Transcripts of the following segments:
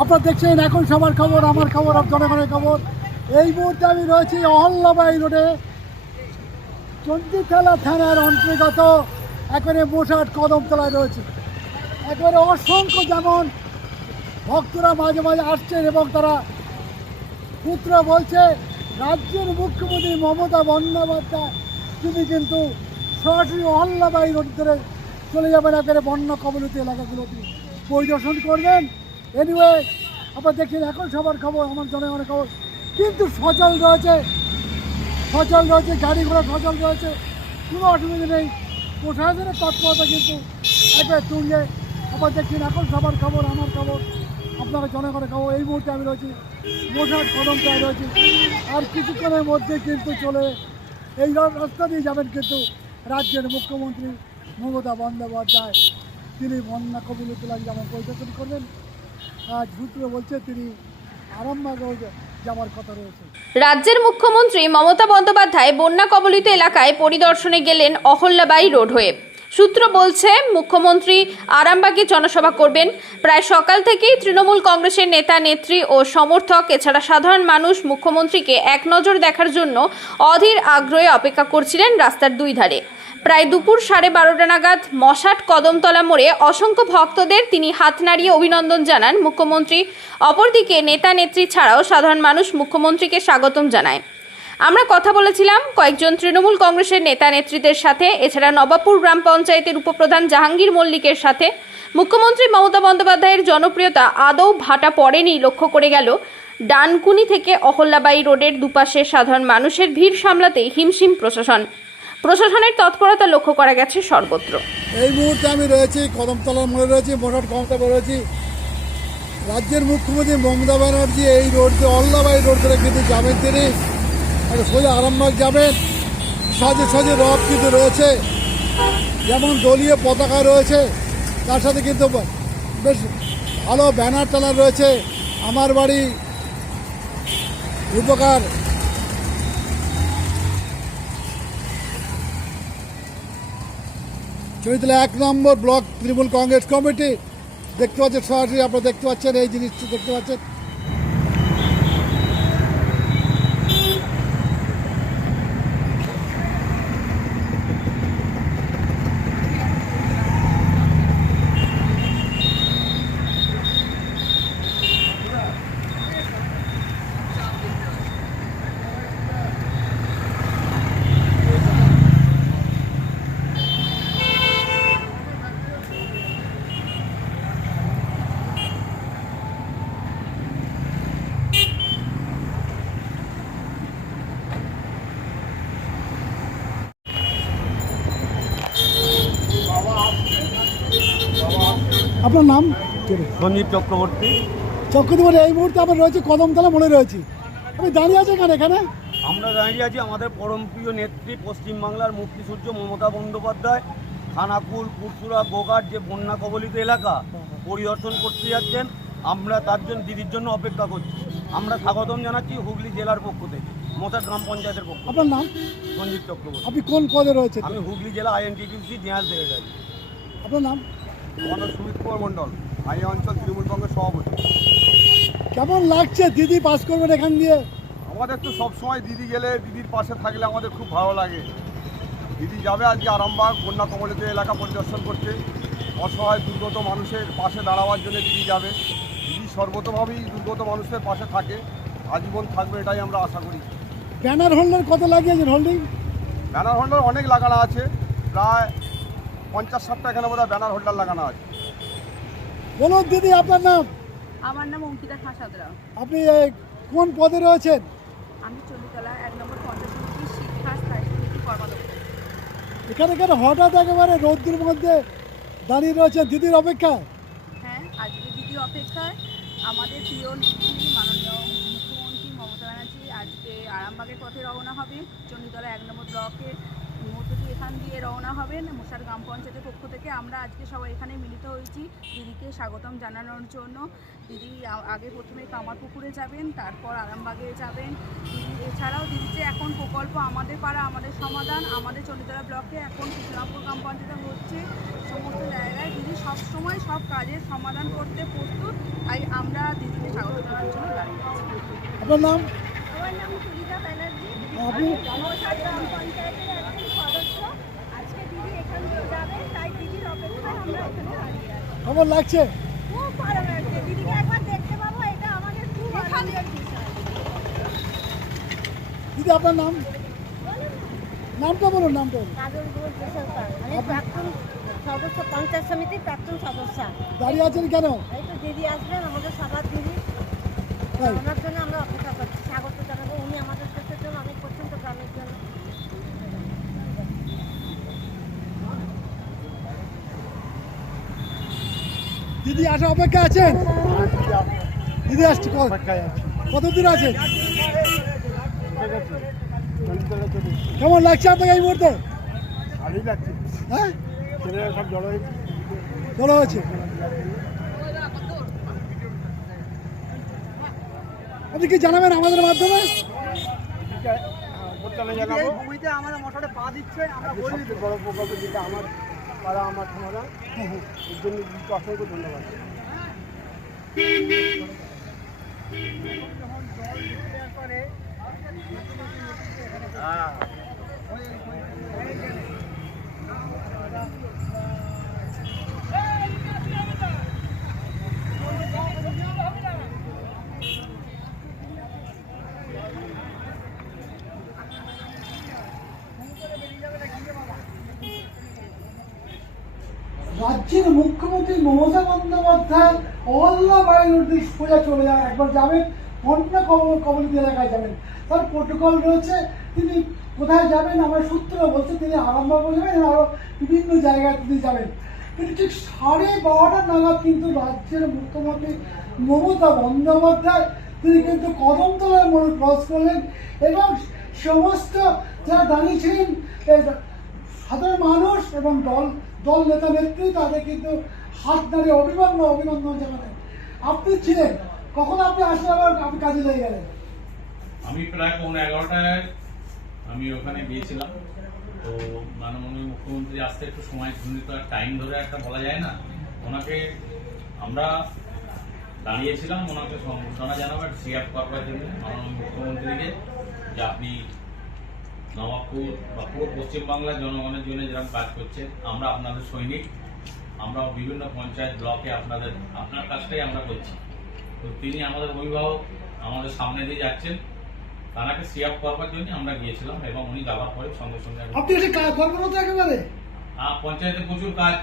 আপনারা দেখছেন, এখন সবার খবর, আমার খবর জনগণের খবর। এই মুহূর্তে আমি রয়েছি অহল্লাবাই রোডে। চণ্ডীতলা থানার অন্তর্গত একেবারে মোশাট কদমতলায় রয়েছে। একেবারে অসংখ্য যেমন ভক্তরা মাঝে মাঝে আসছেন এবং তারা পুত্র বলছে, রাজ্যের মুখ্যমন্ত্রী মমতা বন্দ্যোপাধ্যায়, তিনি কিন্তু সরাসরি অহল্লাবাই রোড ধরে চলে যাবেন একেবারে বন্য কবলিত এলাকাগুলোতে। পরিদর্শন করবেন। এনিওয়ে আপনার দেখছেন এখন সবার খবর, আমার জনগণের খবর। কিন্তু সচল রয়েছে সচল রয়েছে, গাড়ি ঘোড়া সচল রয়েছে। কোনো অসুবিধা নেই। প্রশাসনের তৎপরতা কিন্তু একবার তুললে, আবার দেখছেন এখন সবার খবর, আমার খবর, আপনারা জনগণের খবর। এই মুহূর্তে আমি রয়েছি মোশাট কদমটায় রয়েছি। আর কিছুক্ষণের মধ্যে কিন্তু চলে, এই রাস্তা দিয়ে যাবেন কিন্তু রাজ্যের মুখ্যমন্ত্রী মমতা বন্দ্যোপাধ্যায়। তিনি বন্যা কবিলত যেমন পরিদর্শন করবেন বলছে তিনি রাজ্যের মুখ্যমন্ত্রী মমতা বন্দ্যোপাধ্যায় বন্যা কবলিত এলাকায় পরিদর্শনে গেলেন অহল্যাবাই রোড হয়ে সূত্র বলছে, মুখ্যমন্ত্রী আরামবাগে জনসভা করবেন। প্রায় সকাল থেকেই তৃণমূল কংগ্রেসের নেতা, নেত্রী ও সমর্থক, এছাড়া সাধারণ মানুষ মুখ্যমন্ত্রীকে এক নজর দেখার জন্য অধীর আগ্রহে অপেক্ষা করছিলেন রাস্তার দুই ধারে। প্রায় দুপুর সাড়ে বারোটা নাগাদ মশাট কদমতলা মোড়ে অসংখ্য ভক্তদের তিনি হাত নাড়িয়ে অভিনন্দন জানান মুখ্যমন্ত্রী। অপরদিকে নেতা নেত্রী ছাড়াও সাধারণ মানুষ মুখ্যমন্ত্রীকে স্বাগতম জানায়। আমরা কথা বলেছিলাম কয়েকজন তৃণমূল কংগ্রেসের নেতা নেত্রীদের সাথে, এছাড়া নবাবপুর গ্রাম পঞ্চায়েতের উপপ্রধান জাহাঙ্গীর মল্লিকের সাথে। মুখ্যমন্ত্রী মমতা বন্দ্যোপাধ্যায়ের জনপ্রিয়তা আদৌ ভাটা পড়েনি লক্ষ্য করে গেল ডানকুনি থেকে অহল্যাবাই রোডের দুপাশে সাধারণ মানুষের ভিড় সামলাতে হিমশিম প্রশাসন। প্রশাসনের তৎপরতা লক্ষ্য করা গেছে সর্বত্র। এই মুহূর্তে আমি রয়েছি, কদমতলার মোড়ে রয়েছি মোটর কদমতলা রয়েছি। রাজ্যের মুখ্যমন্ত্রী মমতা ব্যানার্জি এই রোড দিয়ে অল্লাবাই রোড ধরে কিন্তু যাবেন তিনি। সোজা আরামবাগ যাবেন। সাজে সাজে রথ কিন্তু রয়েছে। যেমন দলীয় পতাকা রয়েছে, তার সাথে কিন্তু বেশ ভালো ব্যানার টানার রয়েছে। আমার বাড়ি উপকার চরিতলা এক number block Trinamool Congress committee. দেখতে পাচ্ছেন সরাসরি আপনারা দেখতে পাচ্ছেন এই জিনিসটি দেখতে পাচ্ছেন। আপনার নাম? সঞ্জীব চক্রবর্তী। চক্রবর্তী এই মুহূর্তে আমরা রয়েছে কদমতলা মনে রয়েছি। আপনি দাঁড়িয়ে আছেন কেন এখানে? আমরা দাঁড়িয়ে আছি আমাদের পরমপ্রিয় নেত্রী পশ্চিমবাংলার মুক্তিসূর্য মমতা বন্দ্যোপাধ্যায় খানাকুল কুরসুরা গোঘাট যে বন্যা কবলিত এলাকা পরিদর্শন করতে যাচ্ছেন। আমরা তার জন্য দিদির জন্য অপেক্ষা করছি। আমরা স্বাগতম জানাচ্ছি হুগলি জেলার পক্ষ থেকে মোতা গ্রাম পঞ্চায়েতের পক্ষ আপনার নাম? সঞ্জীব চক্রবর্তী। আপনি কোন পদে রয়েছেন? আমি হুগলি জেলা আইএনটিটিউসি জেনারেল সেক্রেটারি আপনার নাম? আমার নাম সুমিত কুমার মণ্ডল অঞ্চল তৃণমূল কংগ্রেস সভাপতি। কেমন লাগছে? দিদি পাস করবেন এখান দিয়ে? আমাদের তো সবসময় দিদি গেলে দিদির পাশে থাকলে আমাদের খুব ভালো লাগে। দিদি যাবে আজকে আরামবাগ বন্যা কবলিত এলাকা পরিদর্শন করতে। অসহায় দুর্গত মানুষের পাশে দাঁড়াবার জন্য দিদি যাবে। দিদি সর্বতভাবেই দুর্গত মানুষের পাশে থাকে। আজীবন থাকবে এটাই আমরা আশা করি। ব্যানার হোল্ডার কত লাগিয়েছেন হোল্ডিং? ব্যানার হোল্ডার অনেক লাগানো আছে। প্রায় পঞ্চাশ ষাটটা এখানে বোধহয় ব্যানার হোল্ডার লাগানো আছে। বলুন দিদি আপনার নাম? আমার নাম অঙ্কিতা খাসাদরা। আপনি এ, কোন পদে রয়েছেন? আমি চণ্ডীতলা এক নম্বর পঞ্চায়েত সমিতি শিক্ষা স্থায়ী সমিতি কর্মাধ্যক্ষ। এখানে কেন হঠাৎ একেবারে রৌদ্রের মধ্যে দাঁড়িয়ে রয়েছে দিদির অপেক্ষায়? হ্যাঁ আজকে দিদির অপেক্ষায় আমাদের প্রিয় নেত্রী মাননীয় মুখ্যমন্ত্রী মমতা ব্যানার্জি আজকে আরামবাগের পথে রওনা হবে। চণ্ডীতলা এক নম্বর ব্লকের মধ্য দিয়ে এখান দিয়ে রওনা হবেন মশার গ্রাম পঞ্চায়েতের পক্ষ থেকে। আমরা আজকে সবাই এখানে মিলিত হয়েছি। দিদিকে স্বাগতম জানানোর জন্য। দিদি আগে প্রথমে কামারপুকুরে যাবেন তারপর আরামবাগে যাবেন। দিদি এছাড়াও দিদি যে এখন প্রকল্প আমাদের পাড়া আমাদের সমাধান আমাদের চন্ডিতলা ব্লকে এখন কৃষ্ণাপুর গ্রাম পঞ্চায়েতে হচ্ছে। সমস্ত জায়গায় দিদি সবসময় সব কাজের সমাধান করতে প্রস্তুত। তাই আমরা দিদিকে স্বাগত জানানোর জন্য দাঁড়িয়ে আছি। আপনার নাম? আমার নাম সুবিধা ব্যানার্জি। আপনি? গ্রাম একজন সদস্য আজকে দিদি এখান দিয়ে যাবে তাই দিদির অপেক্ষায় আমরা এখানে দাঁড়িয়ে আছি কেমন লাগছে খুব ভালো লাগছে দিদিকে একবার দেখতে পাবো এটা আমাদের খুব আনন্দের বিষয়। দিদি আপনার নাম? নামটা বলুন নামটা প্রাক্তন সদস্য পঞ্চায়েত সমিতির প্রাক্তন সদস্য। দাঁড়িয়ে আছেন কেন? এই তো দিদি আসবেন আমাদের সবার দিদি। ওনার জন্য আমরা অপেক্ষা করছি। স্বাগত জানাব। উনি আমাদের দেশের জন্য অনেক করছেন তো গ্রামের জন্য। দিদি আসা অপেক্ষা আছেন? দিদি আসছে কত কত দূর আছে? কেমন লাগছে আপনাকে এই মুহূর্তে? হ্যাঁ? ছেলেরা সব জড়ো হয়েছে। আপনি কি জানাবেন আমাদের মাধ্যমে? উপরতলা জানাব। ভূমিতে আমাদের মশাটা পা দিচ্ছে আমরা পাড়া আমার সমাধান এর জন্য অসংখ্য ধন্যবাদ। রাজ্যের মুখ্যমন্ত্রী মমতা বন্দ্যোপাধ্যায় অল্লা বাড়ির উদ্দেশ সোজা চলে যান। একবার যাবেন কবল কবলিত এলাকায় যাবেন। তার প্রোটোকল রয়েছে, তিনি কোথায় যাবেন, আমার সূত্র বলছে তিনি আরামবাগ যাবেন আরও বিভিন্ন জায়গায় তিনি যাবেন। কিন্তু ঠিক সাড়ে বারোটা নাগাদ কিন্তু রাজ্যের মুখ্যমন্ত্রী মমতা বন্দ্যোপাধ্যায়, তিনি কিন্তু কদমতলার মোড় ক্রস করলেন এবং সমস্ত যারা দাঁড়িয়েছিলেন সাধারণ মানুষ এবং দল দল নেতা নেত্রী তাদের কিন্তু হাত দাঁড়িয়ে অভিনন্দন অভিনন্দন জানালেন আপনি ছিলেন, কখন আপনি আসলে আবার আপনি কাজে লেগে গেলেন? আমি প্রায় পৌনে এগারোটায় আমি ওখানে গিয়েছিলাম। তো মাননীয় মুখ্যমন্ত্রী আসতে একটু সময় ঘূর্ণিত টাইম ধরে একটা বলা যায় না। ওনাকে আমরা দাঁড়িয়েছিলাম, ওনাকে সম্বর্ধনা জানাব একটা শেয়ার করবার জন্য মাননীয় মুখ্যমন্ত্রীকে, যে আপনি নবাবপুর বা পুরো পশ্চিমবাংলার জনগণের জন্য যেরকম কাজ করছেন আমরা আপনাদের সৈনিক আমরা বিভিন্ন পঞ্চায়েত ব্লকে আপনাদের আপনার কাজটাই আমরা করছি। তো তিনি আমাদের অভিভাবক আমাদের সামনে দিয়ে যাচ্ছেন। তানাকে সিয়াপ করবার জন্য আমরা গিয়েছিলাম এবং উনি যাওয়ার পরে সঙ্গে সঙ্গে আপনি এসে কা- কর্মরত একেবারে? পঞ্চায়েতে প্রচুর কাজ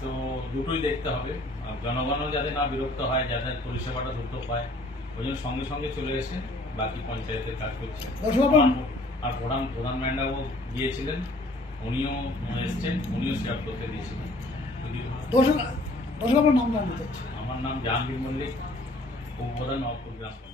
তো দুটোই দেখতে হবে। আর জনগণও যাতে না বিরক্ত হয় যাতে পরিষেবাটা দ্রুত পায় ওই জন্য সঙ্গে সঙ্গে চলে এসে বাকি পঞ্চায়েতের কাজ করছে। আর- প্রধান প্রধান ম্যান্ডাও গিয়েছিলেন। উনিও এসছেন উনিও সেব করতে দিয়েছিলেন। আমার নাম জাহাঙ্গীর মল্লিক উপপ্রধান অপুর গ্রাম